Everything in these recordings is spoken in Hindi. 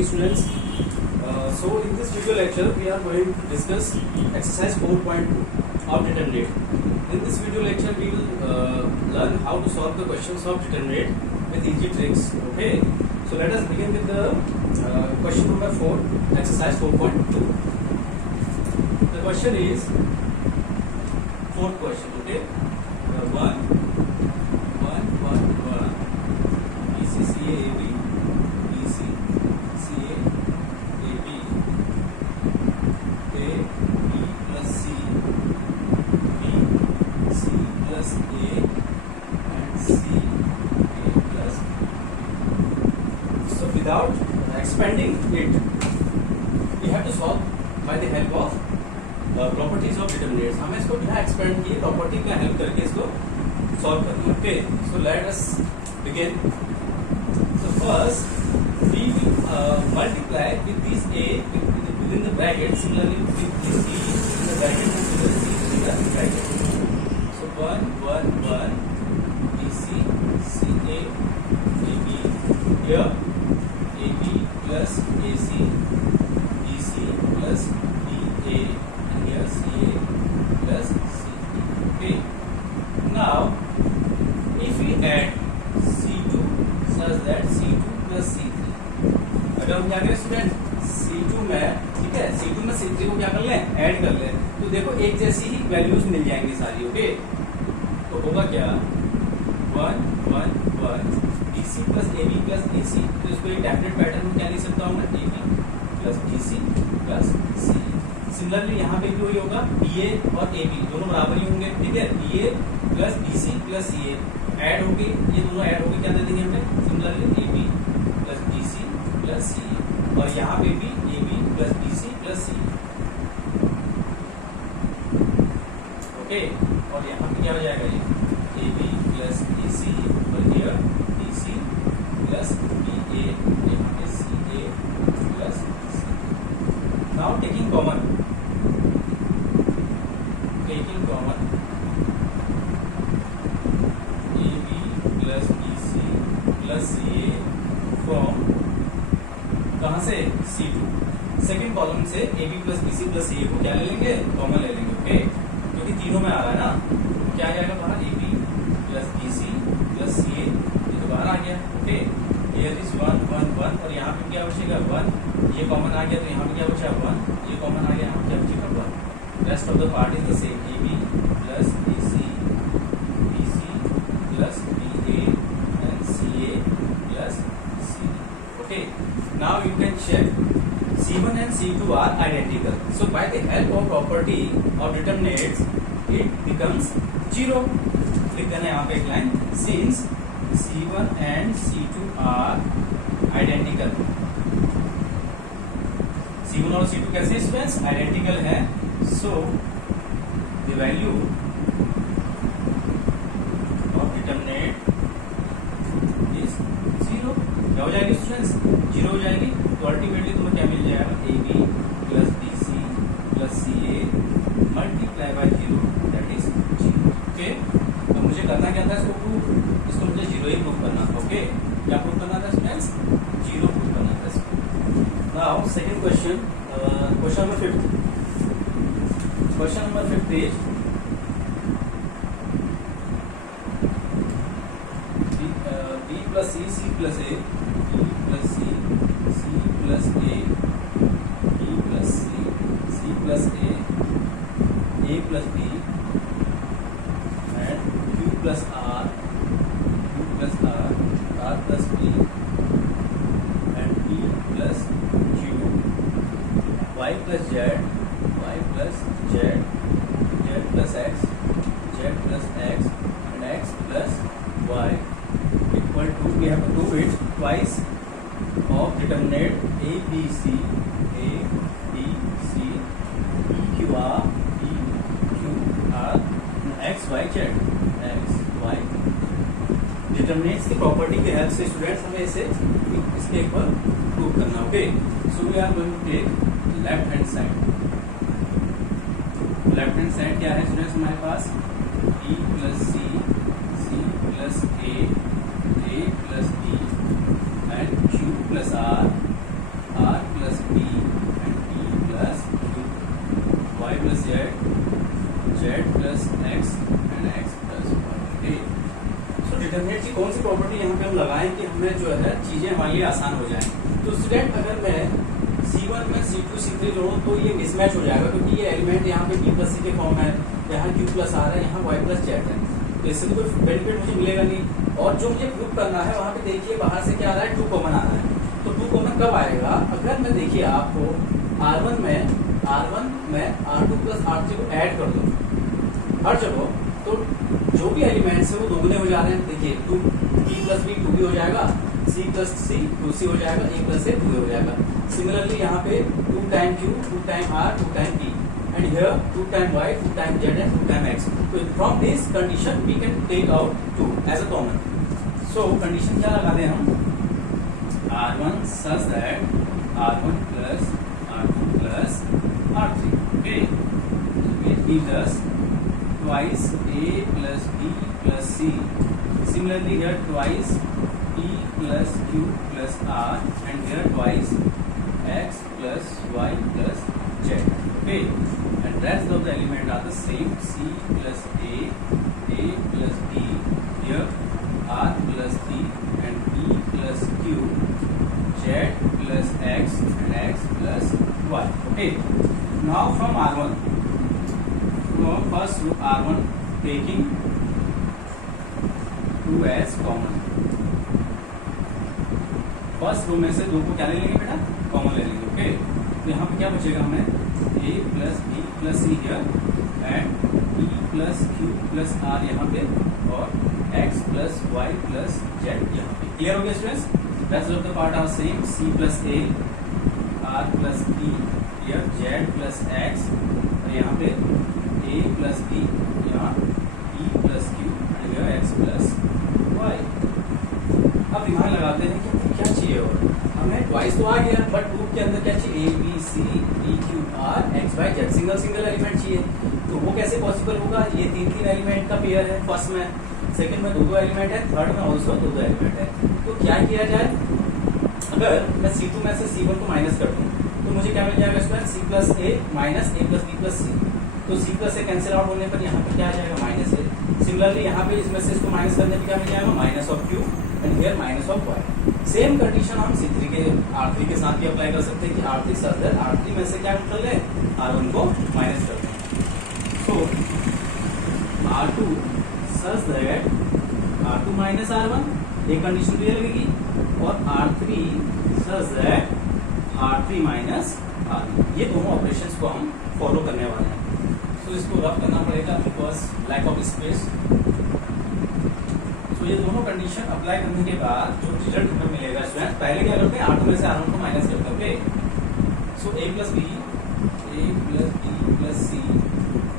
morning, students. So in this video lecture we are going to discuss exercise 4.2 of determinate. In this video lecture we will learn how to solve the questions of determinate with easy tricks. Okay, so let us begin with the question number 4, exercise 4.2. The question is fourth question. Okay, 1 BCCAAB BCCAAB A B plus C B C plus A and C A plus B. So without expanding it, we have to solve by the help of properties of determinants. हमें इसको बिना एक्सपेंड किए प्रॉपर्टी का हेल्प करके इसको सॉल्व करना है. Okay, so let us begin. So first we will multiply with this A within the bracket, similarly with this C in the bracket and with the C in the bracket. So 1 BC CA AB. Here AB plus AC BC plus BA and here CA plus CE. Okay. Now if we add C2 such that C2 plus C3, अगर हम क्या करें स्टूडेंट C2 में, ठीक है, C2 में C3 को क्या कर लें, ऐड कर लें, तो देखो एक जैसी ही वैल्यूज मिल जाएंगी सारी. ओके, तो होगा क्या 1 BC plus AB plus AC. तो इसको एक डेफिनेट पैटर्न में क्या लिख सकता हूँ मैं, AB plus BC plus CE. Similarly यहाँ पे भी वही होगा, BA और AB दोनों बराबर ही होंगे. ठीक है, BA plus BC plus CA add होगी, ये दोनों ऐड होगी, क्या दे देंगे हमें, similarly AB plus BC plus CA. और यहाँ पे भी AB plus BC plus CA. Okay, और यहाँ पे क्या हो जाएगा, ये AB प्लस AC और हियर BC प्लस BA, यहाँ पे CA plus C. Now taking common AB plus BC plus CA from कहाँ से, C2. सेकेंड कॉलम से AB plus BC plus CA को क्या ले लेंगे, कॉमन ले लेंगे. ओके, क्योंकि तीनों में आ रहा है ना, तो क्या आ जाएगा बाहर, AB plus BC plus CA, ये तो बाहर आ गया. ओके, हियर इज 1 और यहाँ पे क्या बचेगा 1, ये कॉमन आ गया, तो यहाँ पे क्या बचा 1, ये कॉमन आ गया, यहाँ क्या बचेगा 1. Rest of the part is the same, AB plus BC plus BA and CA plus CE. Okay, now you can check C1 and C2 are identical. So by the help of property of determinates, it becomes 0. लिख देना यहाँ पे एक line, since C1 and C2 are identical. C1 और C2 कैसे स्टूडेंट्स आइडेंटिकल है, so the value of determinate is 0. क्या हो जाएगी स्टूडेंट्स, 0 हो जाएगी. तो अल्टीमेटली तुम्हें क्या मिल जाएगा, AB plus BC plus CA multiply by 0, that is 0. Okay, तो मुझे करना क्या था, इसको प्रूफ, इसको मुझे 0 ही प्रूफ करना था. ओके, क्या प्रूफ करना था स्टूडेंट्स, 0 प्रूफ करना था इसको. Now second question, question number 5. Question number 5 is B plus C, C plus A, B plus C, C plus A, B plus C, C plus A, A plus B, and Q plus R, Q plus R, R plus B, and P plus Q, Y plus Z, Y plus Z, Z plus X, Z plus X, and X plus Y equal to, we have to do it twice of determinate A B C P Q R and X Y Z. Determinants की प्रॉपर्टी के हेल्प से स्टूडेंट्स हमें इसे इसके एक बार प्रूव करना. Okay, so we are going to take left hand side. Left hand side क्या है स्टूडेंट्स हमारे पास, E plus C plus A plus B and Q plus R determinant की कौन सी प्रॉपर्टी यहाँ पे हम लगाएं कि हमें जो है चीजें हमारे लिए आसान हो जाए। तो स्टूडेंट अगर मैं C1 में C2 C3 जोड़ूं तो ये मिसमैच हो जाएगा, क्योंकि ये एलिमेंट यहाँ पे B प्लस C के फॉर्म है, यहाँ Q प्लस R है, यहाँ Y प्लस Z है, तो इससे तो कोई बेनिफिट मुझे मिलेगा नहीं। और जो मुझे प्रूव करना है वहाँ पे देखिए बाहर से क्या आ रहा है, 2 कॉमन आ रहा है। तो 2 कॉमन कब आएगा, अगर मैं देखिए आपको R1 में R2 प्लस R3 को ऐड कर दूँ हर जगह, तो जो भी एलिमेंट्स है वो दोगुने हो जा रहे हैं। देखिए 2B प्लस B 2B हो जाएगा, C प्लस C 2C हो जाएगा, A प्लस A 2A हो जाएगा। सिमिलरली यहाँ पे 2 time Q 2 time R 2 time P and here 2 time Y 2 time Z and 2 time X. So from this condition we can take out 2 as a common. So condition क्या लगा दें हम, R1 such that R1 plus R2 plus R3. Okay, so it gives us twice A plus B plus C. Similarly here twice E plus Q plus R and here twice X plus Y plus Z. Okay, and rest of the element are the same. C plus A plus B, here R plus B and B plus Q, Z plus X and X plus Y. Okay, now from R1, from first root R1 taking 2 as common, first row में से 2 को क्या ले लेंगे बेटा, कॉमन ले लेंगे। ओके, तो यहाँ पे क्या बचेगा हमें A plus B plus C here and E plus Q plus R यहाँ पे और X plus Y plus Z यहाँ पे। क्लियर हो गया students? Rest of the part are same, C plus A R plus E here Z plus X और यहाँ पे A प्लस B, यहाँ E plus Q and here X plus Y। अब दिमाग लगाते हैं कि क्या चाहिए, और हमें ट्वाइस तो आ गया, बट लूप के अंदर क्या चाहिए, A B C D Q R X Y Z, single element चाहिए। तो वो कैसे पॉसिबल होगा, ये 3 एलिमेंट का पेयर है, फर्स्ट में, सेकंड में 2 एलिमेंट है, थर्ड में ऑल्सो 2 एलिमेंट है। तो क्या किया जाए, अगर मैं C2 में से C1 को माइनस कर दूं तो मुझे क्या मिल जाएगा student, C plus A minus A plus B plus C। तो C plus A cancel out होने पर यहाँ पे क्या आ जाएगा, माइनस A। सिमिलरली यहाँ पे इसमें से इसको माइनस करने पर क्या मिल जाएगा, minus of Q and here minus of Y। Same condition हम C3 के R3 के साथ भी अप्लाई कर सकते हैं कि R3 सच दैट R3 में से क्या निकल गए, R1 को माइनस कर दें। तो R2 such that R2 minus R1, एक कंडीशन तो ये लगेगी, और R3 such that R3 minus R1। ये दोनों ऑपरेशंस को हम फॉलो करने वाले हैं। तो इसको रफ करना पड़ेगा बिकॉज लैक ऑफ स्पेस। तो ये दोनों कंडीशन अप्लाई करने के बाद जो रिजल्ट हमें मिलेगा स्टूडेंट, पहले क्या करते हैं, R2 में से R1 को माइनस करते हैं। Okay, so A plus B plus C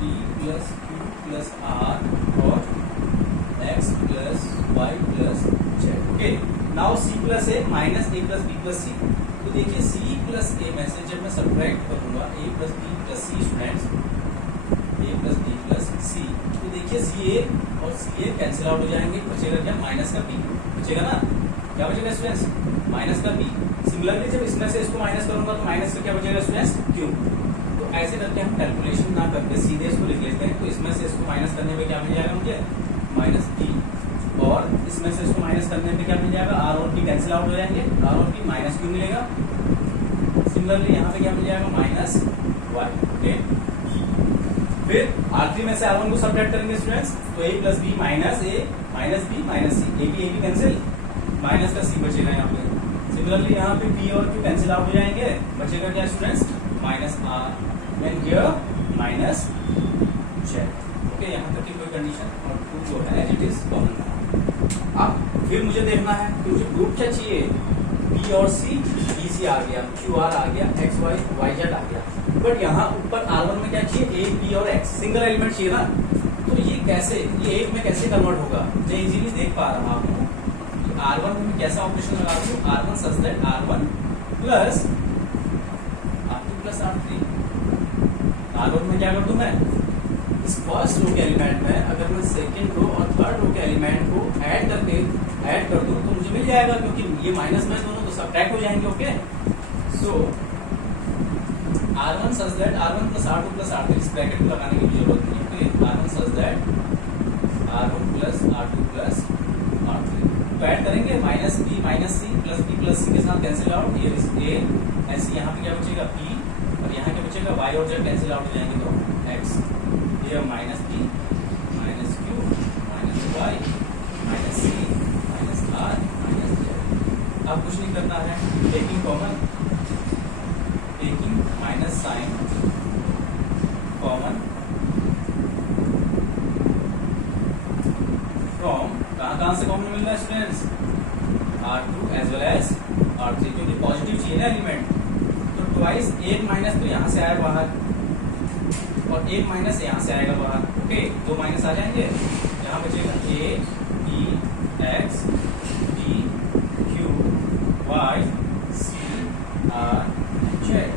D plus Q plus R और X plus Y plus Z। Okay, now C plus A minus A plus B plus C। तो देखिए C प्लस A में से जब मैं सब्ट्रैक्ट करूंगा A plus B plus C students, A plus B plus C, तो देखिए CA और CA कैंसिल आउट हो जाएंगे, बचेगा क्या, माइनस का B बचेगा ना, क्या बचेगा स्टूडेंट्स, माइनस का B। सिमिलरली जब इसमें से इसको माइनस करूंगा तो माइनस का क्या बचेगा स्टूडेंट्स, Q। तो ऐसे करके हम कैलकुलेशन ना करके सीधे इसको लिख लेते हैं। तो इसमें से इसको माइनस करने पे क्या मिल जाएगा मुझे, माइनस B, और इसमें से इसको माइनस करने पे क्या मिल जाएगा, R और P कैंसिल आउट हो जाएंगे, R और P माइनस Q मिलेगा। सिमिलरली यहाँ पे क्या मिल जाएगा, माइनस Y। ओके, फिर R3 में से R1 को सब्ट्रैक्ट करेंगे स्टूडेंट्स, तो A plus B minus B minus C, A B cancel, minus का C बचेगा यहाँ पे। सिमिलरली यहाँ पे P और Q कैंसिल आउट हो जाएंगे, बचेगा क्या students, minus R and here minus Z। Okay, यहाँ तक की कोई कंडीशन, और 2 जो है एज इट इज कॉमन। अब फिर मुझे देखना है कि मुझे ग्रुप क्या चाहिए, B और C, BC आ गया, QR आ गया, XY YZ आ गया, बट यहाँ ऊपर R1 में क्या चाहिए, A B और X, सिंगल एलिमेंट चाहिए ना। तो ये कैसे, ये एक में कैसे कन्वर्ट होगा, मैं इजीली देख पा रहा हूँ कि R1 में कैसा ऑपरेशन लगा दूँ, R1 such that R1 plus R2 plus R3। R1 में क्या कर दूँ मैं, इस फर्स्ट रो के एलिमेंट में अगर मैं सेकंड रो और थर्ड रो के एलिमेंट को ऐड कर दूं तो मुझे मिल जाएगा, क्योंकि ये माइनस में दोनों तो सब्ट्रैक्ट हो जाएंगे। Okay, so R1 such that R1 plus R2 plus R3, इस ब्रैकेट को लगाने की जरूरत नहीं है। तो R1 such that R1 plus R2 plus तो ऐड करेंगे माइनस बी माइनस सी के साथ कैंसिल आउट, ये ए ऐसे यहाँ पे क्या बचेगा पी और यहाँ क्या बचेगा वाई और जेड कैंसिल आउट हो जाएंगे तो एक्स, ये minus B minus Q minus Y minus C minus R minus Z. अब कुछ नहीं करना है, taking common, taking minus sign common from, कहाँ से कॉमन मिल रहा है students, R2 as well as R3, क्योंकि पॉजिटिव चाहिए ना एलिमेंट, तो ट्वाइस एक माइनस तो यहाँ से आया बाहर और एक माइनस यहाँ से आएगा बाहर, ओके, दो माइनस आ जाएंगे, यहाँ बचेगा A B X D Q Y C R Z,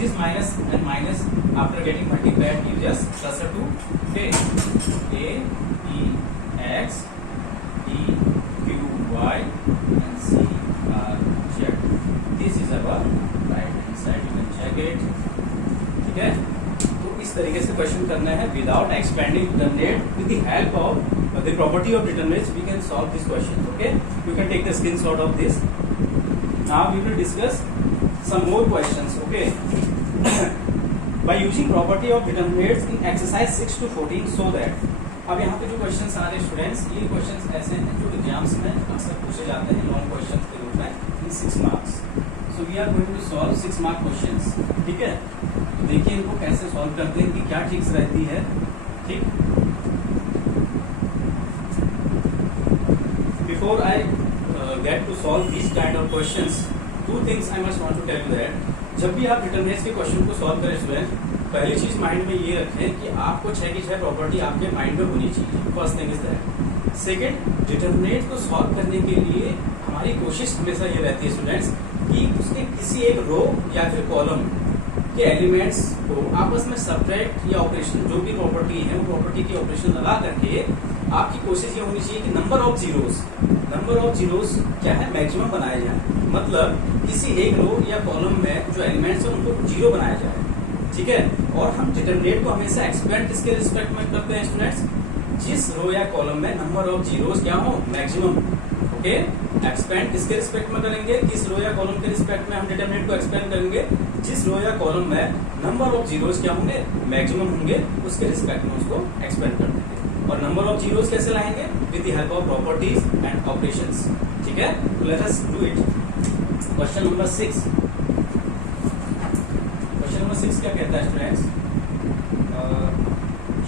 this minus and minus after getting multiplied give just cluster to, okay, A B X D Q Y and C R Z. This is our right hand side. You can check it. ठीक है? तो इस तरीके से क्वेश्चन करना है without expanding determinate with the help of the property of determinates. We can solve this question. Okay? You can take the screenshot of this. Now we will discuss some more questions. Okay? By using property of determinates in exercise 6 to 14 so that अब यहाँ पे जो क्वेश्चंस आ रहे हैं स्टूडेंट्स, ये क्वेश्चंस ऐसे हैं जो एग्जाम्स में अक्सर पूछे जाते हैं लॉन्ग क्वेश्चंस के रूप में इन 6 marks. So we are going to solve 6 mark questions, ठीक है? तो देखिए इनको कैसे सॉल्व करते हैं, कि क्या ट्रिक्स रहती है, ठीक? Before I get to solve this kind of questions, two things I must want to tell you that जब भी आप डिटरमिनेंट्स के क्वेश्चन को सॉल्व करें स्टूडेंट, पहली चीज माइंड में ये रखें कि आपको 6 की 6 प्रॉपर्टी आपके माइंड में होनी चाहिए, first thing is that. Second, determinant को सॉल्व करने के लिए हमारी कोशिश हमेशा ये रहती है स्टूडेंट्स कि उसके किसी एक रो या फिर कॉलम के एलिमेंट्स को आपस में सब्ट्रैक्ट या ऑपरेशन, जो भी प्रॉपर्टी है वो प्रॉपर्टी की ऑपरेशन लगा करके आपकी कोशिश ये होनी चाहिए कि नंबर ऑफ जीरोस क्या है, मैक्सिमम बनाया जाए। मतलब किसी एक रो या कॉलम में जो एलिमेंट्स है उनको जीरो बनाया जाए, ठीक है? और हम डिटरमिनेंट को हमेशा एक्सपेंड किसके रिस्पेक्ट में करते हैं स्टूडेंट्स, जिस रो या कॉलम में नंबर ऑफ जीरोस क्या हो, मैक्सिमम, ओके? एक्सपेंड किसके रिस्पेक्ट में करेंगे, किस रो या कॉलम के रिस्पेक्ट में हम डिटरमिनेंट को एक्सपेंड करेंगे, जिस रो या कॉलम में नंबर ऑफ जीरोस क्या होंगे, मैक्सिमम होंगे, उसके रिस्पेक्ट में उसको एक्सपेंड कर देंगे। और नंबर ऑफ जीरोस कैसे लाएंगे, with the help of properties and operations, ठीक है? Let us do it. Question number 6 क्या कहता है students,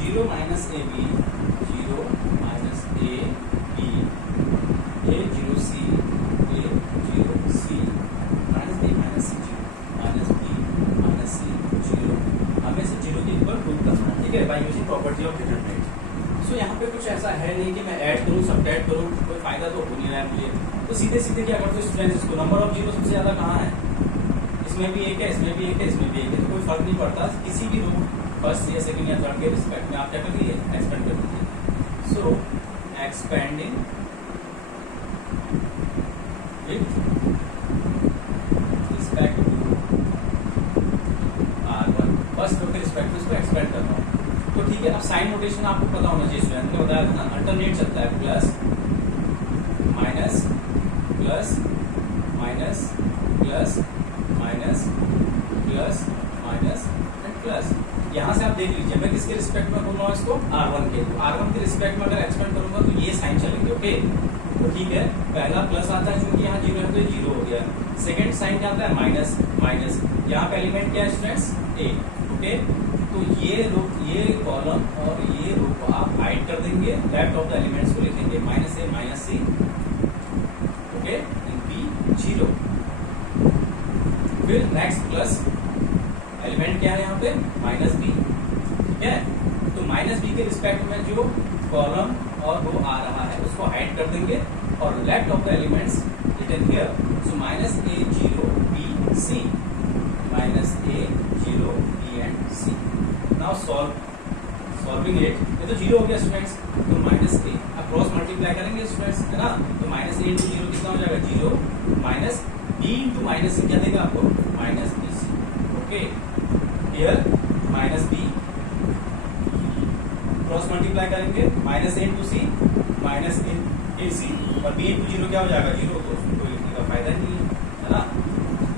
0 minus A B 0 minus A B A 0 C A 0 C minus B minus C 0 minus B minus C 0, हमें से 0 के ऊपर प्रूव करना है, ठीक है? By using property of determinant. So यहाँ पे कुछ ऐसा है नहीं कि मैं ऐड करूँ सब्ट्रैक्ट करूँ, कोई फायदा तो हो नहीं रहा है मुझे, तो सीधे सीधे क्या करते हैं स्टूडेंट्स, इसको नंबर ऑफ जीरो सबसे ज्यादा कहाँ है, इसमें भी एक है, इसमें भी एक है, इसमें भी एक है, तो कोई फर्क नहीं पड़ता, किसी भी रो फर्स्ट या सेकंड या थर्ड के रिस्पेक्ट में आप क्या कर लीजिए, एक्सपेंड कर दीजिए। So expanding with respect to R1, first row के रिस्पेक्ट में इसको एक्सपेंड कर रहा हूँ, तो ठीक है? अब साइन नोटेशन आपको पता होना चाहिए स्टूडेंट, ने बताया था ना, अल्टरनेट चलता है, plus minus plus minus plus minus plus minus and plus. यहाँ से आप देख लीजिए मैं किसके रिस्पेक्ट में बोल रहा हूँ इसको, R1 के, तो R1 के रिस्पेक्ट में अगर एक्सपेंड करूंगा तो ये साइन चलेंगे, ओके? तो ठीक है, पहला प्लस आता है क्योंकि यहाँ 0 है तो ये 0 हो गया, सेकंड साइन क्या आता है, माइनस माइनस, यहाँ पे एलिमेंट क्या है स्टूडेंट्स, ए, ओके? तो ये कॉलम और ये रो को आप हाइड कर देंगे, लेफ्ट ऑफ द एलिमेंट्स को लिखेंगे minus A minus C, okay? In B 0, फिर नेक्स्ट प्लस एलिमेंट क्या है यहाँ पे, माइनस बी, ठीक है? तो माइनस बी के रिस्पेक्ट में जो कॉलम और रो आ रहा है उसको हाइड कर देंगे और left of the elements written here, so minus A 0 B C minus A 0 B and C. Now solving it, ये तो 0 हो गया स्टूडेंट्स, तो माइनस ए, अब क्रॉस मल्टीप्लाई करेंगे स्टूडेंट्स, है ना? तो माइनस ए इंटू 0 कितना हो जाएगा, 0 minus B into minus C क्या देगा आपको, minus B C, okay? Here minus B, cross multiply करेंगे, minus A into C minus A C और बी इंटू जीरो क्या हो जाएगा 0, तो उसमें कोई लिखने का फायदा नहीं है ना।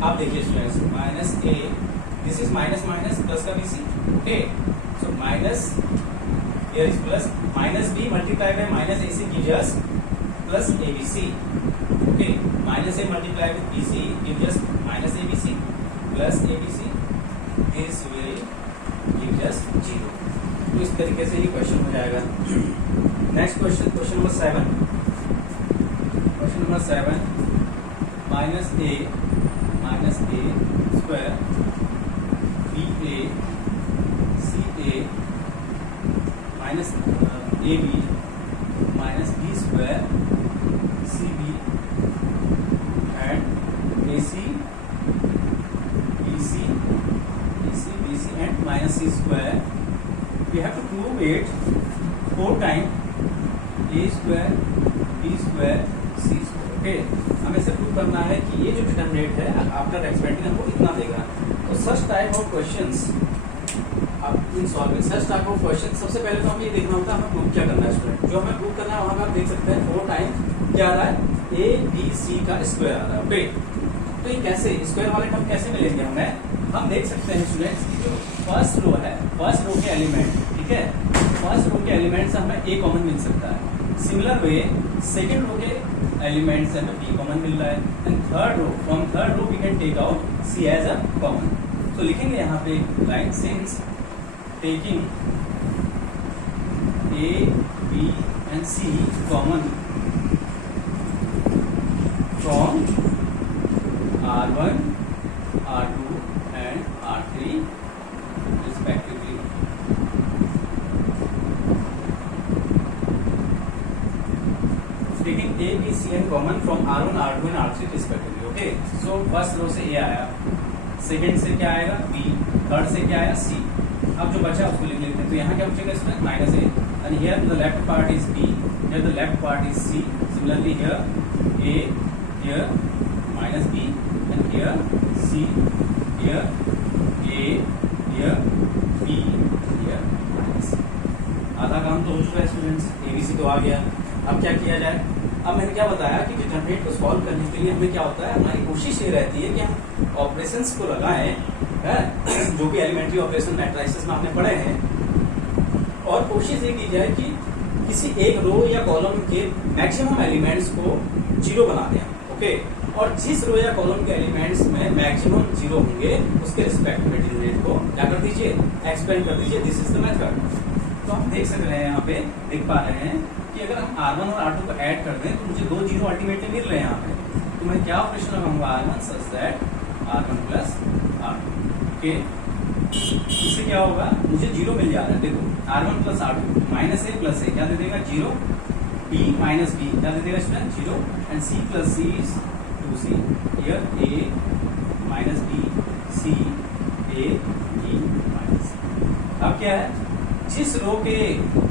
आप देखिए students, minus A, this is minus minus plus का BC, okay. So minus here is plus, minus B multiply by minus A C gives us plus A B C, okay. Minus A multiply with B C gives us minus A B C plus A B C, this will gives us 0। तो इस तरीके से ये क्वेश्चन हो जाएगा। Next question, question number 7, question number 7, minus A square B A C A minus A B minus B square C B and A C B C and minus C square. We have to prove it 4 times a square b square c square, okay. हमें इसे प्रूव करना है कि ये जो डिटरमिनेंट है आफ्टर एक्सपेंडिंग हमको कितना देगा। तो सच टाइप ऑफ क्वेश्चंस आप in solving such type of question, सबसे पहले तो हमें ये देखना होता है हमें प्रूव क्या करना है स्टूडेंट। जो हमें प्रूव करना है वहां पर आप देख सकते हैं 4 टाइम्स क्या आ रहा है, ए बी सी का स्क्वायर आ रहा है, ओके। तो ये कैसे स्क्वायर वाले टर्म कैसे मिलेंगे हमें, हम देख सकते हैं स्टूडेंट्स की जो फर्स्ट रो है, फर्स्ट रो के एलिमेंट, ठीक है, फर्स्ट रो के एलिमेंट से हमें ए कॉमन मिल सकता है। सिमिलर वे सेकंड रो के एलिमेंट से हमें बी कॉमन मिल रहा है, and third row, from third row we can take out C as a common. तो लिखेंगे यहाँ पे line, since taking A B and C common from R1 R2 and R3 respectively, taking A, B, C and common from R1, R2 and R3 respectively, okay। So first row से A आया, सेकंड से क्या आएगा B, थर्ड से क्या आया C। अब जो बचा उसको लिख लेते हैं। तो यहाँ क्या बचेगा student, minus A, and here the left part is B, here the left part is C, similarly here A, here minus B, and here C, here A, here B, here minus। आधा काम तो हो चुका है स्टूडेंट्स, ABC तो आ गया। अब क्या किया जाए, अब मैंने क्या बताया कि डिटरमिनेंट को सॉल्व करने के लिए हमें क्या होता है, हमारी कोशिश ये रहती है कि हम ऑपरेशंस को लगाएं, जो भी एलिमेंट्री ऑपरेशन मैट्रिसेस में आपने पढ़े हैं, और कोशिश ये की जाए कि किसी एक रो या कॉलम के मैक्सिमम एलिमेंट्स को 0 बना दें, ओके। और जिस रो या कॉलम के एलिमेंट्स में मैक्सिमम 0 होंगे उसके रिस्पेक्ट में डिटरमिनेंट को क्या कर दीजिए, एक्सपेंड कर दीजिए। This is the method. तो हम देख सक रहे हैं, यहाँ पे देख पा रहे हैं कि अगर हम R1 और R2 को ऐड कर दें तो मुझे 2 0 अल्टीमेटली मिल रहे हैं यहाँ पे। तो मैं क्या ऑपरेशन लगाऊंगा, R1 such that R1 plus R2, okay. इससे क्या होगा, मुझे 0 मिल जा रहा है। देखो R1 plus R2 minus A plus A क्या दे देगा 0, B माइनस B क्या दे देगा student 0, and C plus C is 2C, here A minus B, C A B minus. अब क्या है, जिस रो के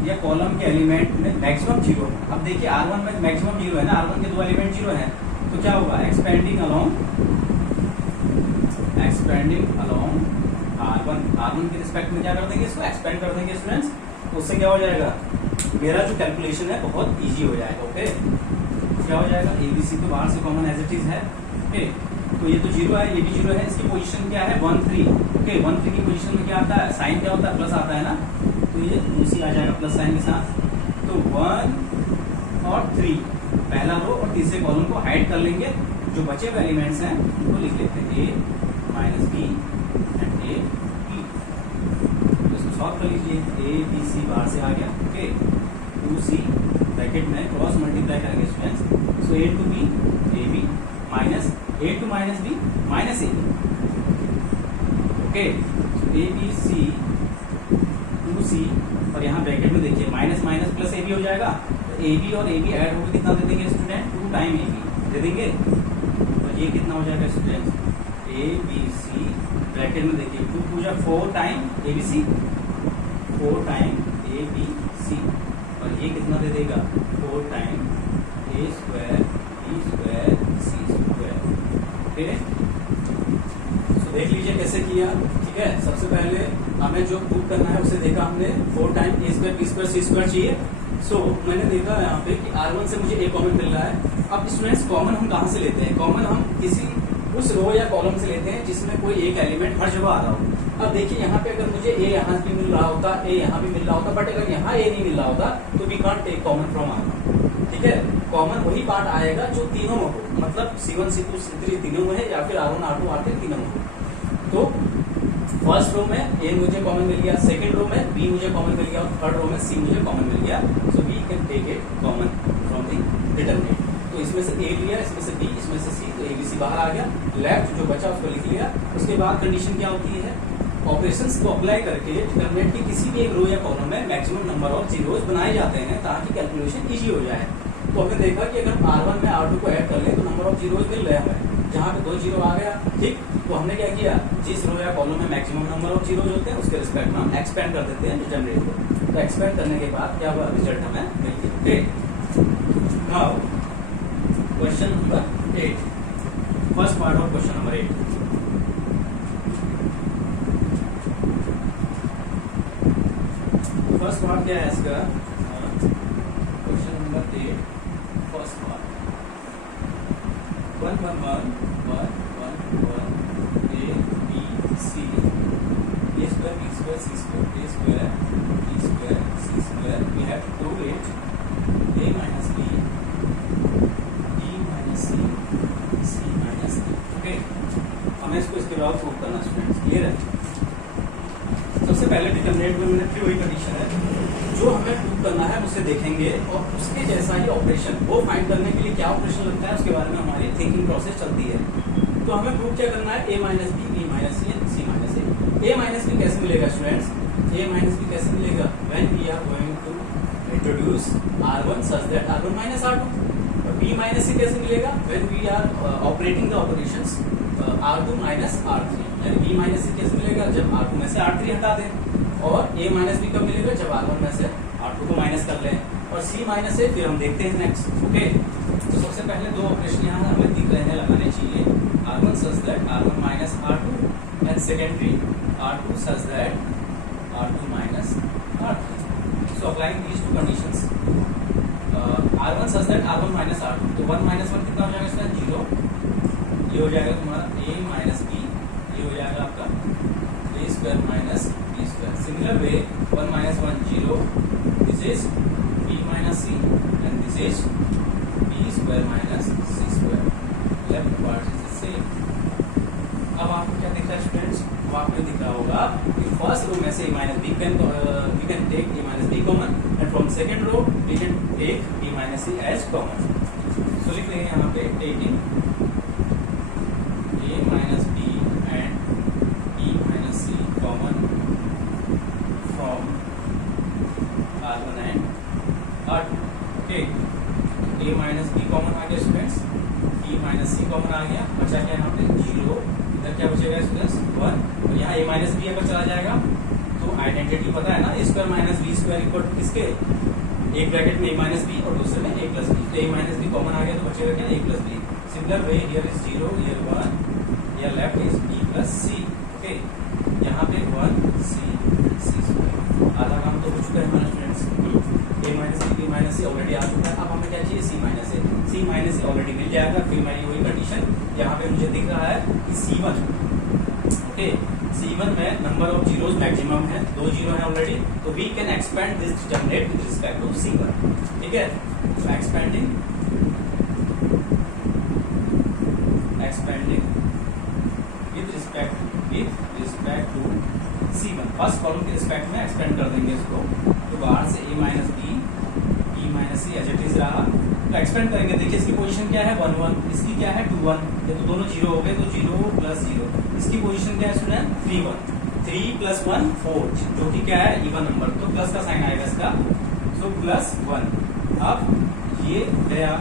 या कॉलम के एलिमेंट में मैक्सिमम 0 है, अब देखिए R1 में मैक्सिमम 0 है ना, R1 के 2 एलिमेंट 0 हैं, तो क्या होगा, एक्सपेंडिंग अलोंग R1 के रिस्पेक्ट में क्या कर देंगे, इसको एक्सपेंड कर देंगे स्टूडेंट्स। उससे क्या हो जाएगा, मेरा जो कैलकुलेशन है बहुत इजी हो जाएगा, ओके। क्या हो जाएगा, ABC तो बाहर से कॉमन एज इट इज है, ओके। तो ये तो 0 है, ये भी 0 है, इसकी पोजीशन क्या है 1 3, ओके। 1 3 की पोजीशन में क्या आता है, साइन क्या होता है, प्लस आता है ना, तो ये दूसरी आ जाएगा प्लस साइन के साथ। तो 1 और 3 पहला रो और तीसरे कॉलम को हाइड कर लेंगे, जो बचे हुए एलिमेंट्स हैं उनको लिख लेते हैं A minus B and A B। तो इसको सॉल्व कर लीजिए, A B C बाहर से आ गया, ओके। 2C ब्रैकेट में क्रॉस मल्टीप्लाई करेंगे students, so A two B A B minus A two minus B minus A B, okay. A B C 2C, और यहाँ ब्रैकेट में देखिए माइनस माइनस प्लस AB हो जाएगा, तो AB और AB ऐड होकर कितना दे देंगे स्टूडेंट, 2 टाइम AB दे देंगे। तो ये कितना हो जाएगा स्टूडेंट, ABC ब्रैकेट में देखिए 2 पूजा 4 टाइम ABC, 4 टाइम ABC, और ये कितना दे देगा 4 time A square B square C square, okay. तो देख लीजिए कैसे किया, ठीक है। सबसे पहले हमें जो प्रूव करना है उसे देखा हमने, 4 time A square B square C square चाहिए, सो मैंने देखा यहाँ पे कि R1 से मुझे A कॉमन मिल रहा है। अब स्टूडेंट्स कॉमन हम कहाँ से लेते हैं? कॉमन हम किसी उस रो या कॉलम से लेते हैं जिसमें कोई एक एलिमेंट हर जगह आ रहा हो। अब देखिए यहाँ पे अगर मुझे A यहाँ भी मिल रहा होता, A यहाँ भी मिल रहा होता, बट अगर यहाँ A नहीं मिल रहा होता तो we can't take common from R1। ठीक है, कॉमन वही पार्ट आएगा जो तीनों में हो, मतलब C1 C2 C3 तीनों में है या फिर R1 R2 R3 तीनों में हो। तो फर्स्ट रो में A मुझे कॉमन मिल गया, सेकंड रो में B मुझे कॉमन मिल गया और थर्ड रो में C मुझे कॉमन मिल गया। So we can take it common from the determinant. तो इसमें से A लिया, इसमें से B, इसमें से C, तो ABC बाहर आ गया। लेफ्ट जो बचा उसको लिख लिया। उसके बाद कंडीशन क्या होती है? ऑपरेशंस को अप्लाई करके डिटरमिनेंट की किसी भी एक रो या कॉलम में मैक्सिमम नंबर ऑफ जीरोस बनाए जाते हैं ताकि कैलकुलेशन इजी हो जाए। तो हमने देखा कि अगर हम R1 में R2 को ऐड कर लें तो नंबर ऑफ जीरोस मिल रहे हमें, जहाँ पे 2 जीरो आ गया। ठीक, तो हमने क्या किया, जिस रो या कॉलम में मैक्सिमम नंबर ऑफ जीरोस होते हैं उसके रिस्पेक्ट में हम एक्सपेंड कर देते हैं डिटरमिनेंट को। तो एक्सपेंड करने के बाद क्या हुआ, रिजल्ट हमें मिल गया। Okay, now question number 8, first part of question number 8। First part क्या है इसका? Question number 8 first part 1 1 1 1 1 1 A B C A square B square C square A square B square C square we have to prove it A minus B B minus C C minus D। Okay, हमें इसको इसके बाद प्रूव करना स्टूडेंट्स, क्लियर है? सबसे पहले डिटरमिनेंट में मैंने फिर वही कंडीशन है जो हमें प्रूव करना है, उसे देखेंगे और उसके जैसा ही ऑपरेशन वो फाइंड करने के लिए क्या ऑपरेशन लगता है उसके बारे में हमारी थिंकिंग प्रोसेस चलती है। तो हमें प्रूव क्या करना है? A minus B, B minus C, C minus A. A minus B कैसे मिलेगा स्टूडेंट्स? A माइनस बी कैसे मिलेगा? When we are going to introduce R1 such that R1 minus R2। और B माइनस सी कैसे मिलेगा? When we are operating the operations R2 minus R3। यानी B माइनस सी कैसे मिलेगा? जब R2 में से R3 हटा दें। और A माइनस बी कब मिलेगा? जब R1 में से R2 को माइनस कर लें। और C माइनस ए फिर हम देखते हैं नेक्स्ट। ओके, तो सबसे पहले दो ऑपरेशन यहाँ हमें दिख रहे हैं, लगाने चाहिए। R1 such that R1 minus R2 and secondary R2 such that R2 minus R3. So applying these two conditions, R1 such that R1 minus R2, तो 1 minus 1 कितना हो जाएगा इसमें? 0। ये हो जाएगा तुम्हारा A minus B, ये हो जाएगा आपका A square minus B square। Similar way 1 minus 1 0, this is B minus C and this is B square minus C square। Left part is the same। अब आपको क्या दिख रहा है स्टूडेंट्स? अब आपको दिख रहा होगा कि फर्स्ट रो में से A minus B we can take A minus B common and from second row we can take B minus C as common। So लिख लेंगे यहाँ पे taking A minus B and B minus C common from R1 and R2। Okay, A minus B common आ गया students, B minus C common आ गया, बचा क्या यहाँ पे? 0। इधर क्या बचेगा स्टूडेंट्स? 1। और यहाँ A minus B अगर चला जाएगा तो आइडेंटिटी पता है ना, A square minus B square equal to किसके? एक ब्रैकेट में A minus B और दूसरे में A plus B। तो A minus B कॉमन आ गया तो बचेगा क्या? A plus B। Similar way here is 0, here 1, here left is B plus C। Okay, यहाँ पे 1 C C square। आधा काम तो हो चुका है हमारे students. A minus B, B minus C already आ चुका है। अब हमें क्या चाहिए? C minus A। C minus A already मिल जाएगा। फिर मेरी वही कंडीशन यहाँ पे मुझे दिख रहा है कि C1, ओके, C1 में नंबर ऑफ जीरोस मैक्सिमम है, 2 जीरो है ऑलरेडी, तो we can expand this determinant with respect to C1। ठीक है, तो expanding with respect to C1, first column के रिस्पेक्ट में एक्सपेंड कर देंगे इसको। तो बाहर से A minus B, B minus C as it is रहा, तो एक्सपेंड करेंगे। देखिए इसकी पोजीशन क्या है? 1 1, इसकी क्या है? 2 1। ये तो दोनों जीरो हो गए, तो 0 प्लस 0। इसकी पोजीशन क्या है स्टूडेंट? 3 1। 3 प्लस 1 4, जो कि क्या है? इवन नंबर, तो प्लस का साइन आएगा इसका, सो प्लस 1। अब ये गया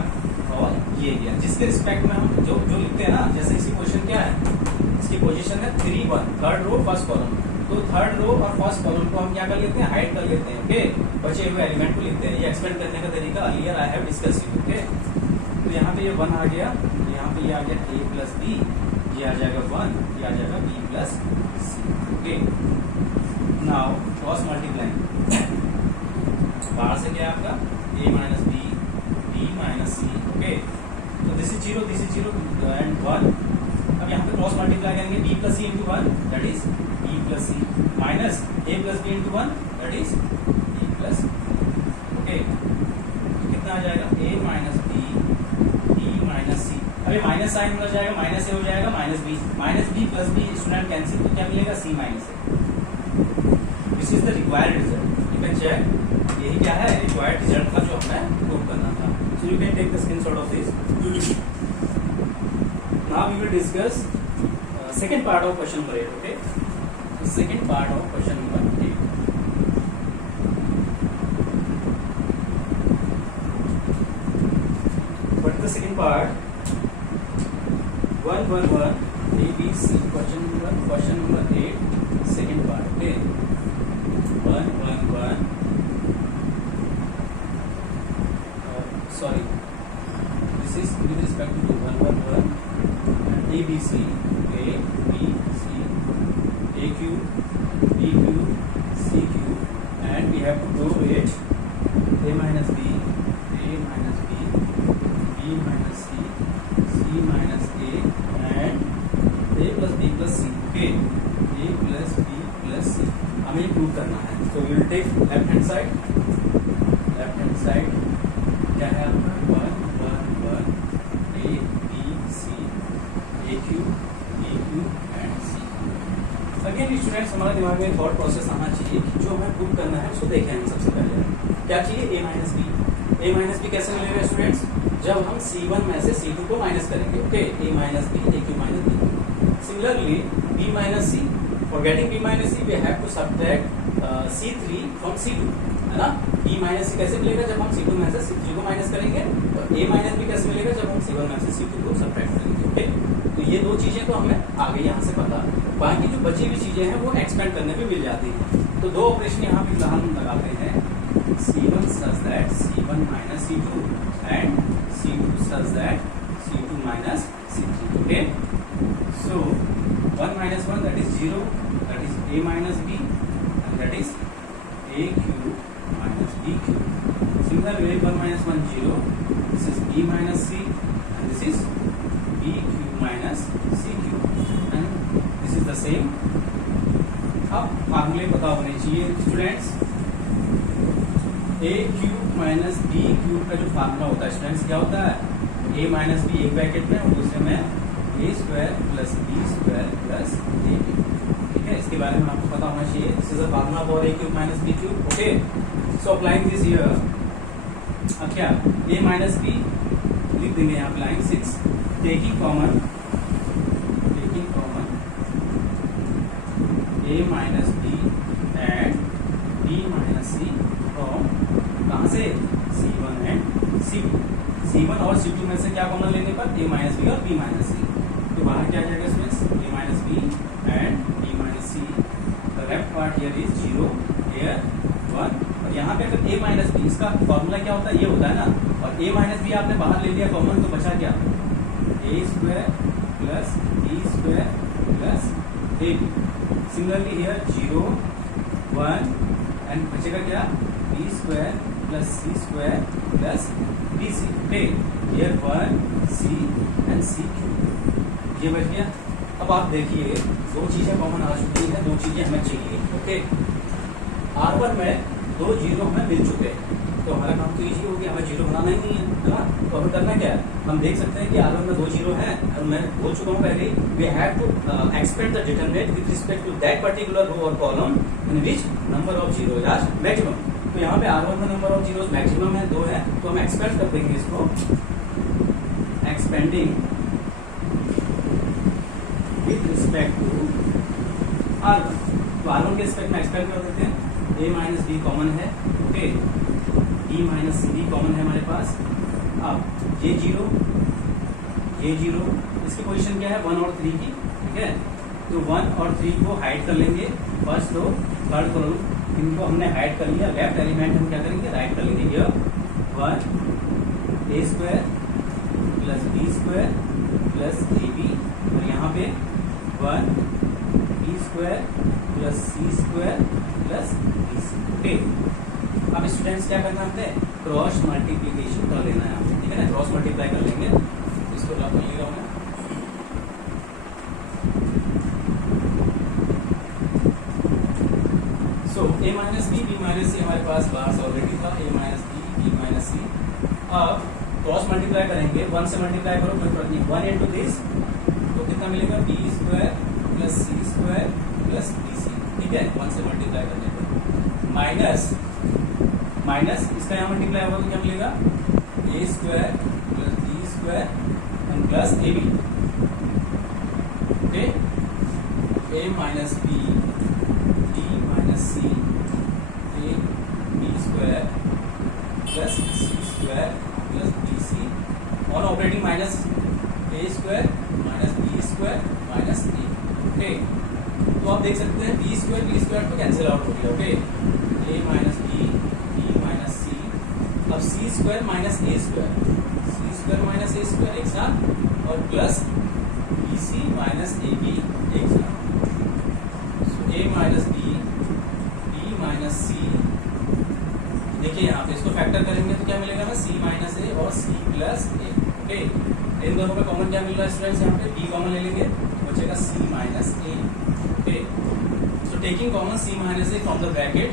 और ये गया, जिसके रिस्पेक्ट में हम जो लिखते हैं ना, जैसे इसकी पोजीशन क्या है? इसकी पोजीशन है 3 1, थर्ड रो फर्स्ट कॉलम। तो थर्ड रो और फर्स्ट कॉलम को हम क्या कर लेते हैं? हाइड कर लेते हैं। ओके, बचे हुए एलिमेंट को लिखते हैं। ये एक्सपेंड करने का तरीका earlier I have discuss. Okay, तो यहाँ पे ये 1 आ गया, यहाँ पे ये आ गया A प्लस B, ये आ जाएगा 1, ये आ जाएगा B plus C। Okay, now cross multiplying बाहर से क्या है आपका a minus B, b minus C, okay. तो दिस इज जीरो एंड 1। अब यहाँ पे क्रॉस मल्टीप्लाई करेंगे b plus C into 1 that is b plus C minus a plus b into 1 that is a plus, okay. कितना आ जाएगा a minus B, b minus C. अब ये माइनस साइन हो जाएगा, माइनस ए हो जाएगा minus B plus B student cancel, तो क्या मिलेगा c minus A. This is the required result, you can check. यही क्या है रिक्वायर्ड रिजल्ट था जो हमें प्रूव करना था। So you can take the screenshot of this. Now we will discuss second part of question number 8, okay? So second part of question number 8. What is the second part? 111 ABC question number 8 second part, okay? 111 sorry, this is with respect to 111 ABC, A, B, C, AQ, BQ, CQ, and we have to prove it A minus B, A minus B, B minus C, C minus A, and A plus B plus C, okay? A plus B plus C. हमें ये प्रूव करना है, so we will take left hand side क्या है आपका 111 A, B, C, AQ, BQ and C। Again students हमारे दिमाग में थॉट प्रोसेस आना चाहिए कि जो हमें प्रूव करना है उसको देखें हम सबसे पहले क्या चाहिए a minus B. a minus B कैसे मिलेगा स्टूडेंट्स? जब हम C1 में से C2 को माइनस करेंगे, okay. a minus B, AQ minus B। Similarly b minus C, for getting b minus C we have to subtract C3 from C2, है ना। b माइनस C कैसे मिलेगा? जब हम C2 में से C3 को माइनस करेंगे। तो a माइनस B कैसे मिलेगा? जब हम C1 में से C2 को सब्ट्रैक्ट करेंगे, ओके। तो ये दो चीजें तो हमें आ गई यहाँ से पता। बाकी जो बची हुई चीजें हैं वो एक्सपेंड करने पे मिल जाती हैं। तो दो ऑपरेशन यहाँ पे फिलहाल हम लगाते हैं, C1 such that C1 minus C2 and C2 such that C2 minus C3, okay? So 1 minus 1 that is 0, that is a minus b, and that is AQ minus BQ. Similarly 1 minus 1 0, this is b minus c, and this is BQ minus CQ, and this is the same। अब फार्मूले पता होने चाहिए स्टूडेंट्स। ए क्यूब माइनस बी क्यूब का जो फार्मूला होता है स्टूडेंट्स क्या होता है? a माइनस बी एक ब्रैकेट में और दूसरे में a square plus b square plus ab, ठीक है। इसके बारे में आपको पता होना चाहिए। This is a formula for a cube minus b cube, okay. So applying this here, अब क्या a माइनस b लिख देंगे यहाँ पे line 6, taking common a minus B and b minus C from कहाँ से? C1 and C2। C1 और C2 में से क्या कॉमन लेने पर? a माइनस बी और b माइनस सी। तो बाहर क्या जाएगा इसमें? a minus B and b minus C. The left part here is 0, here 1, और यहाँ पे अगर a माइनस बी, इसका फॉर्मूला क्या होता है? ये होता है ना। और a माइनस बी आपने बाहर ले लिया कॉमन, तो बचा क्या? a square plus b square plus ab। Similarly here 0, 1 and बचेगा क्या? b square plus c square plus bc, okay. Here 1 c and c cube, ये बच गया। अब आप देखिए दो चीजें कॉमन आ चुकी हैं, दो चीजें हमें चाहिए, ओके। R1 में दो जीरो हमें मिल चुके हैं, तो हमारा काम तो इजी हो गया, हमें जीरो बनाना ही नहीं है ना। तो हमें करना क्या है? हम देख सकते हैं कि R1 में दो जीरो है, और मैं बोल चुका हूँ पहले, we have to expand the determinant with respect to that particular row और column in which number of zero is maximum. तो यहाँ पे R1 में नंबर ऑफ जीरोस मैक्सिमम है, 2 है, तो हम एक्सपेंड कर देंगे इसको, expanding with respect to R1। तो R1 के रिस्पेक्ट में एक्सपेंड कर देते हैं। a माइनस बी कॉमन है, ओके। b माइनस सी कॉमन है हमारे पास। अब ये जीरो, इसकी पोजीशन क्या है? 1 और 3 की, ठीक है। तो 1 और 3 को हाइड कर लेंगे, फर्स्ट रो थर्ड कॉलम, इनको हमने हाइड कर लिया। लेफ्ट एलिमेंट हम क्या करेंगे? राइट कर लेंगे। Here 1 a square plus b square plus ab, और यहाँ पे 1 b square plus c square plus bc, okay. अब स्टूडेंट्स क्या करना है, क्रॉस मल्टीप्लीकेशन कर लेना है आपको, ठीक है ना, क्रॉस मल्टीप्लाई कर लेंगे, इसको ड्रॉप कर लेगा मैं। So a minus B, B minus C हमारे पास बाहर से ऑलरेडी था, a minus B, B minus C. अब क्रॉस मल्टीप्लाई करेंगे, 1 से मल्टीप्लाई करो, कोई फर्क नहीं, 1 इंटू दिस तो कितना मिलेगा, B square plus C square plus B सी, ठीक है, 1 से मल्टीप्लाई करने पर माइनस माइनस इसका यहाँ मल्टीप्लाई होगा तो क्या मिलेगा, A square plus B square and plus A B, okay, A minus B, D minus C, A B square plus C square plus B C on operating minus A square minus B square minus A, okay. तो आप देख सकते हैं बी स्क्वायर तो कैंसिल आउट हो गया, okay, A minus B, B minus C, अब C square minus A square, C square minus A square एक साथ और plus B C minus A B एक साथ, so A minus B, B minus C, देखिए यहाँ पे इसको फैक्टर करेंगे तो क्या मिलेगा ना, सी माइनस ए और सी प्लस ए, ओके। इन दोनों में कॉमन क्या मिल रहा है स्टूडेंट्स, यहाँ पे बी कॉमन ले लेंगे तो बचेगा C minus A, okay. So taking common C minus A from the bracket,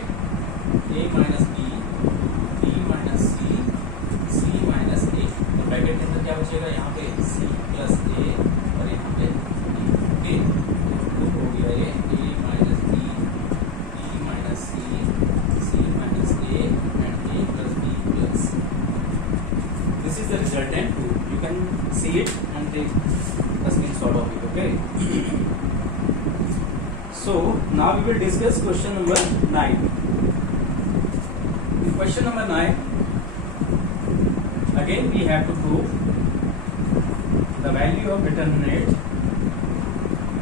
A minus B, B minus C, C minus A, तो ब्रैकेट के अंदर क्या बचेगा, यहाँ पे सी प्लस ए और यहाँ पे ए, ओके। तो हो गया ये A minus B, B minus C, C minus A and A plus B plus, this is the resultant proof, you can see it and take a screenshot of it, okay. So now we will discuss question number 9. In question number 9, again we have to prove the value of determinant.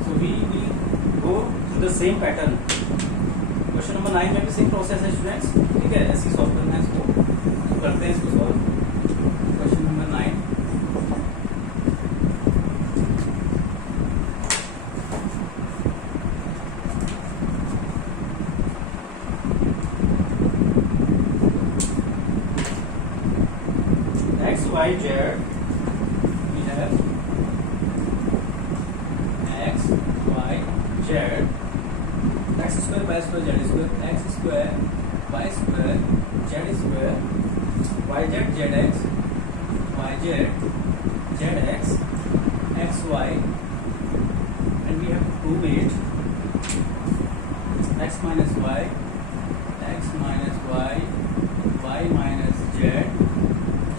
So we will go through the same pattern. Question number 9 में भी same process है students, ठीक है, ऐसे सॉल्व करना है इसको, तो करते हैं इसको solve. Question number 9, y z, we have x y z, x square y square z square, x square y square z square, y z z x, y z z x, x y, and we have to prove it, x minus y, x minus y, y minus z,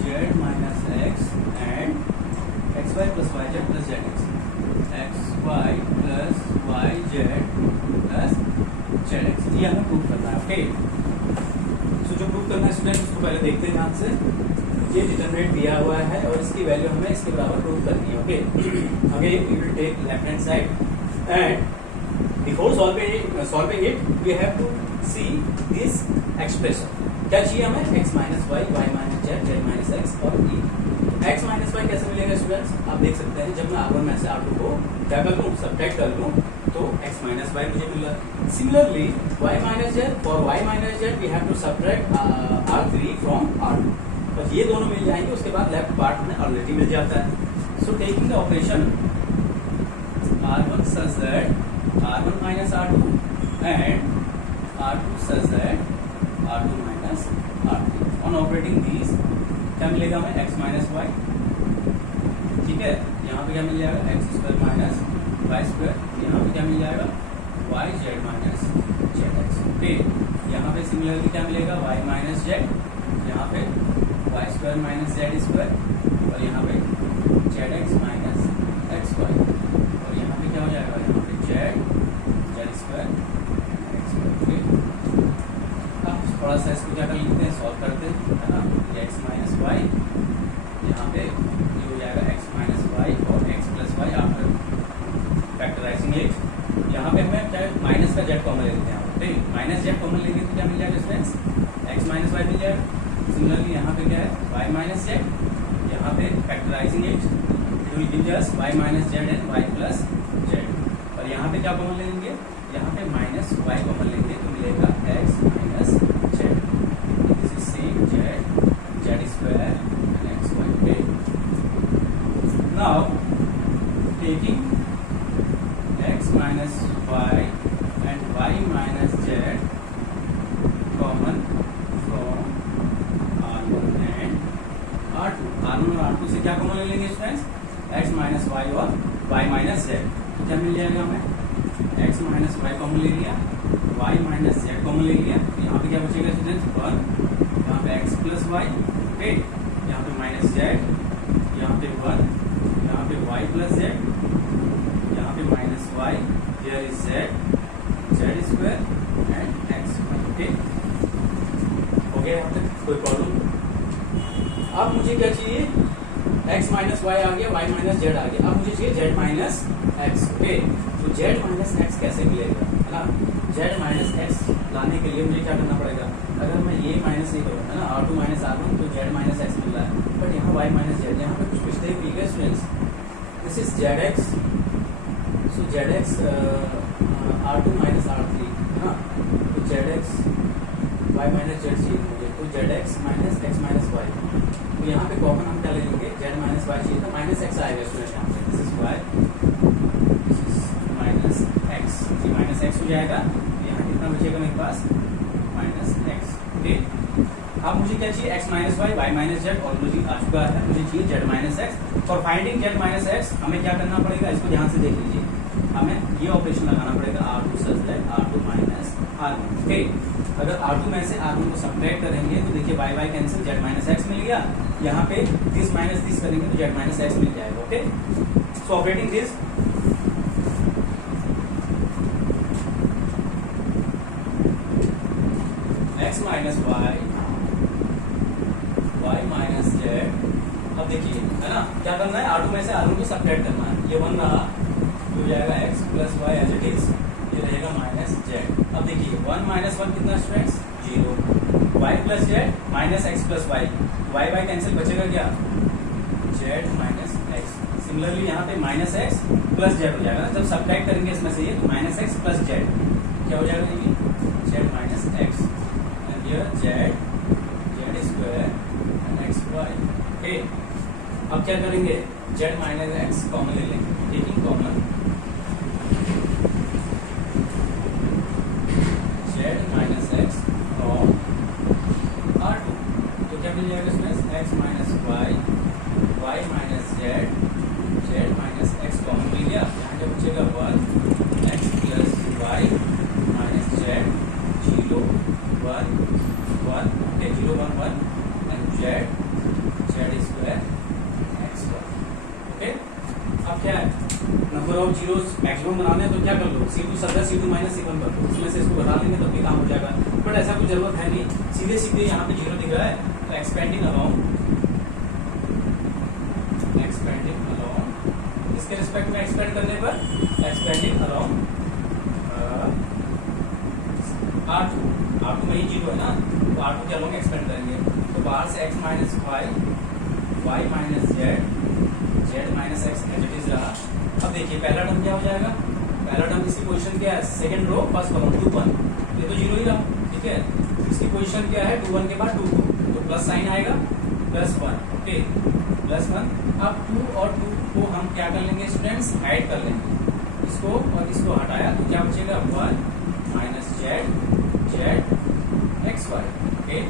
z minus x and xy plus yz plus zx, xy plus yz plus zx, ये हमें प्रूव करना है, ओके। सो जो प्रूव करना है स्टूडेंट उसको पहले देखते हैं ध्यान से, ये डिटरमिनेंट दिया हुआ है और इसकी वैल्यू हमें इसके बराबर प्रूव करनी है, okay. Again we will take left hand side and before solving it we have to see this expression, क्या चाहिए हमें, x minus Y, Y minus Z, Z minus X और e। x माइनस वाई कैसे मिलेगा स्टूडेंट्स, आप देख सकते हैं जब मैं R1 में से R2 को क्या कर लूँ, सब्ट्रैक्ट कर लूँ तो x माइनस वाई मुझे मिल रहा है। Similarly y minus Z, for y minus Z we have to subtract R3 from R2, बस ये दोनों मिल जाएंगे, उसके बाद लेफ्ट पार्ट हमें ऑलरेडी मिल जाता है। So taking the operation R1 such that R1 minus R2 and R2 such that R2 minus R3 on operating these, क्या मिलेगा हमें, x minus y, ठीक है, यहाँ पे क्या मिल जाएगा, x square minus y square, यहाँ पे क्या मिल जाएगा, y z minus zx, okay. यहाँ पे सिमिलरली क्या मिलेगा, y माइनस z, यहाँ पे y square minus z square और यहाँ पे zx माइनस xy, और यहाँ पे क्या हो जाएगा, यहाँ पे z square x square, okay. थोड़ा सा इसको क्या कर लेते हैं, सॉल्व करते हैं, है ना, x माइनस वाई, यहाँ पे ये हो जाएगा x माइनस वाई और x plus Y after factorizing it, यहाँ पे हमें क्या माइनस का z कॉमन ले लेते हैं, ठीक, माइनस z कॉमन लेंगे तो क्या मिल जाएगा स्टूडेंट्स, x माइनस वाई मिल जाएगा। सिमिलरली यहाँ पे क्या है, y माइनस z, यहाँ पे factorising it will give us y minus z and y plus z, और यहाँ पे क्या कॉमन लेंगे, यहाँ पे माइनस y कॉमन लेंगे तो मिलेगा x minus z, now taking x minus y and y minus z common from r1 and r2. r1 और r2 से क्या कॉमन ले लेंगे स्टूडेंट्स? x minus y और y minus z. क्या मिल जाएगा हमें? x minus y कॉमन ले लिया, y minus z कॉमन ले लिया. यहाँ पे क्या बचेगा स्टूडेंट्स? 1. यहाँ पे x plus y, ओके. यहाँ पे minus z, यहाँ पे 1, यहाँ पे y plus z, यहाँ पे minus y, here is z, z square and x. Okay, हो गया यहाँ तक? कोई प्रॉब्लम? अब मुझे क्या चाहिए? x माइनस वाई आ गया, y माइनस जेड आ गया. अब मुझे चाहिए z माइनस एक्स. ओके, तो z माइनस एक्स कैसे मिलेगा, है ना? z माइनस एक्स लाने के लिए मुझे क्या करना पड़ेगा? अगर मैं ये माइनस नहीं करूँ, है ना, r2 माइनस r1, तो z माइनस एक्स मिल रहा है. बट यहाँ y माइनस जेड, यहाँ पे कुछ मिस्टेक की गई students. This is zx, so zx r2 minus r3, है ना. तो zx y माइनस जेड चाहिए मुझे, तो zx minus X minus Y. तो यहाँ पे कॉमन हम क्या ले लेंगे? z माइनस वाई चाहिए, तो माइनस एक्स आएगा स्टूडेंट यहाँ पे. This is y, this is minus X. ये माइनस एक्स हो जाएगा. यहाँ कितना बचेगा मेरे पास? Minus x. ओके, अब मुझे क्या चाहिए? x minus Y, y minus Z already आ चुका है. मुझे चाहिए z minus X. For finding z minus X हमें क्या करना पड़ेगा? इसको ध्यान से देख लीजिए. हमें ये ऑपरेशन लगाना पड़ेगा, r2 such that r2 minus r1. Okay, अगर r2 में से r1 को सब्ट्रैक्ट करेंगे तो देखिए y y cancel, z minus X मिल गया. यहाँ पे दिस माइनस दिस करेंगे तो z माइनस एक्स मिल जाएगा. Okay, so operating this, x minus Y, y minus Z. अब देखिए, है ना, क्या करना है? r2 में से r1 को सब्ट्रैक्ट करना है. ये 1 रहा, तो हो जाएगा x plus Y as it is, ये रहेगा माइनस जेड. अब देखिए 1 माइनस 1 कितना students? 0. y plus Z minus X plus Y, Y Y cancel, बचेगा क्या? Z minus x. सिमिलरली यहाँ पे माइनस एक्स प्लस जेड हो जाएगा. जब सब्ट्रैक्ट करेंगे इसमें से ये, तो माइनस एक्स प्लस जेड क्या हो जाएगा? ये Z minus X and here Z, Z square and X Y. Okay, अब क्या करेंगे? जेड माइनस एक्स कॉमन ले लेंगे. Taking common Z minus X और r2, तो क्या मिल जाएगा students? x minus Y, Y minus Z, Z minus X common मिल गया. यहाँ क्या बचेगा? 1 x plus Y minus Z, 0 1 1, okay, 0 1 1 and Z, Z square x Y. Okay, अब क्या है? नंबर ऑफ जीरोस मैक्सिमम बनाने हैं, तो क्या कर लो? C2 सब्जा C2 माइनस C1 कर लो. उसमें से इसको बता लेंगे तब भी काम हो जाएगा. बट ऐसा कुछ जरूरत है नहीं, सीधे सीधे यहाँ पे 0 दिख रहा है, तो एक्सपेंडिंग अराउंड, एक्सपेंडिंग अराउंड, इसके रिस्पेक्ट में एक्सपेंड करने पर एक्सपेंडिंग अराउंड r2 में ही 0 है ना, तो r2 क्या लोग एक्सपेंड करेंगे. तो बाहर से x minus Y, Y minus Z, Z minus X as it is रहा. अब देखिए पहला टर्म क्या हो जाएगा? पहला टर्म इसकी पोजीशन क्या है? सेकंड रो फर्स्ट कॉलम 2 1, ये तो 0 ही रहा. ठीक है, इसकी पोजीशन क्या है? 2 1 के बाद 2 2, तो प्लस साइन आएगा, प्लस 1. Okay, plus 1. अब 2 और 2 को हम क्या कर लेंगे स्टूडेंट्स? ऐड कर लेंगे. इसको और इसको हटाया तो क्या बचेगा? 1 minus Z, Z X Y. Okay,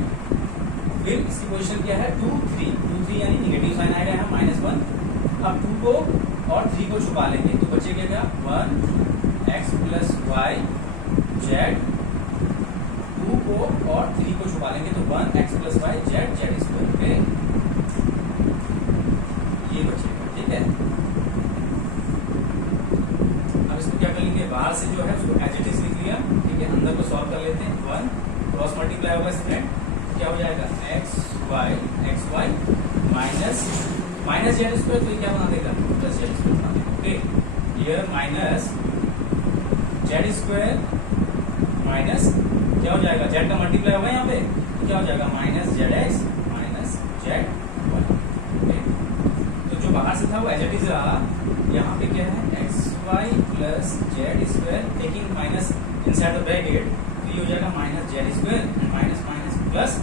फिर इसकी पोजीशन क्या है? 2 3, 2 3 यानी निगेटिव साइन आएगा यहाँ, -1. अब 2 को और 3 को छुपा लेंगे तो बचेगा क्या? 1 एक्स प्लस वाई जेड, 2 को और 3 को छुपा लेंगे तो 1 X plus Y Z, Z square. Okay, ये बचेगा. ठीक है, अब इसको क्या कर लेंगे? बाहर से जो है उसको एज इट इज लिख लिया. ठीक है, अंदर को सॉल्व कर लेते हैं. 1 क्रॉस मल्टीप्लाई होगा स्टूडेंट, क्या हो जाएगा? X Y minus minus Z square, तो ये क्या बना देगा? प्लस जेड स्क्वायर बना देगा. Okay, here minus Z square minus क्या हो जाएगा? जेड का मल्टीप्लाई होगा यहाँ पे, तो क्या हो जाएगा? Minus Z X minus Z Y. Okay, तो जो बाहर से था वो एज इट इज रहा. यहाँ पे क्या है? X Y plus Z square, taking minus inside the bracket, तो ये हो जाएगा minus Z square minus minus plus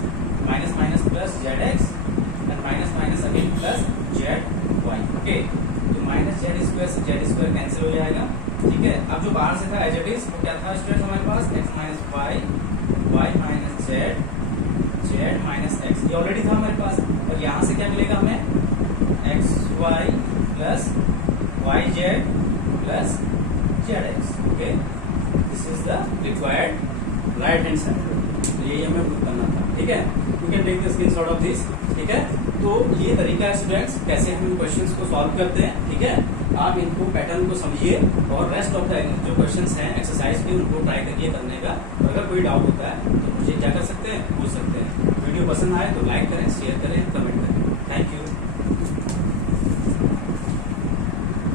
minus minus plus Z X and minus minus again plus Z Y. Okay, square से जेड स्क्वायर कैंसिल हो जाएगा, ठीक है। अब जो बाहर से था एज इट इज, तो क्या था स्टूडेंट हमारे पास x minus Y, Y minus Z, Z minus X, ये ऑलरेडी था हमारे पास। और यहाँ से क्या मिलेगा हमें X Y plus Y Z plus Z X, okay. This is the required right hand side, तो यही हमें प्रूव करना था, ठीक है। You can take the screenshot of this, ठीक है। तो ये तरीका है स्टूडेंट्स कैसे हम इन क्वेश्चंस को सॉल्व करते हैं, ठीक है। आप इनको पैटर्न को समझिए और रेस्ट ऑफ द जो क्वेश्चंस हैं एक्सरसाइज के उनको ट्राई करिए करने का। और अगर कोई डाउट होता है तो मुझे क्या कर सकते हैं, पूछ सकते हैं। वीडियो पसंद आए तो लाइक करें, शेयर करें, कमेंट करें। Thank you.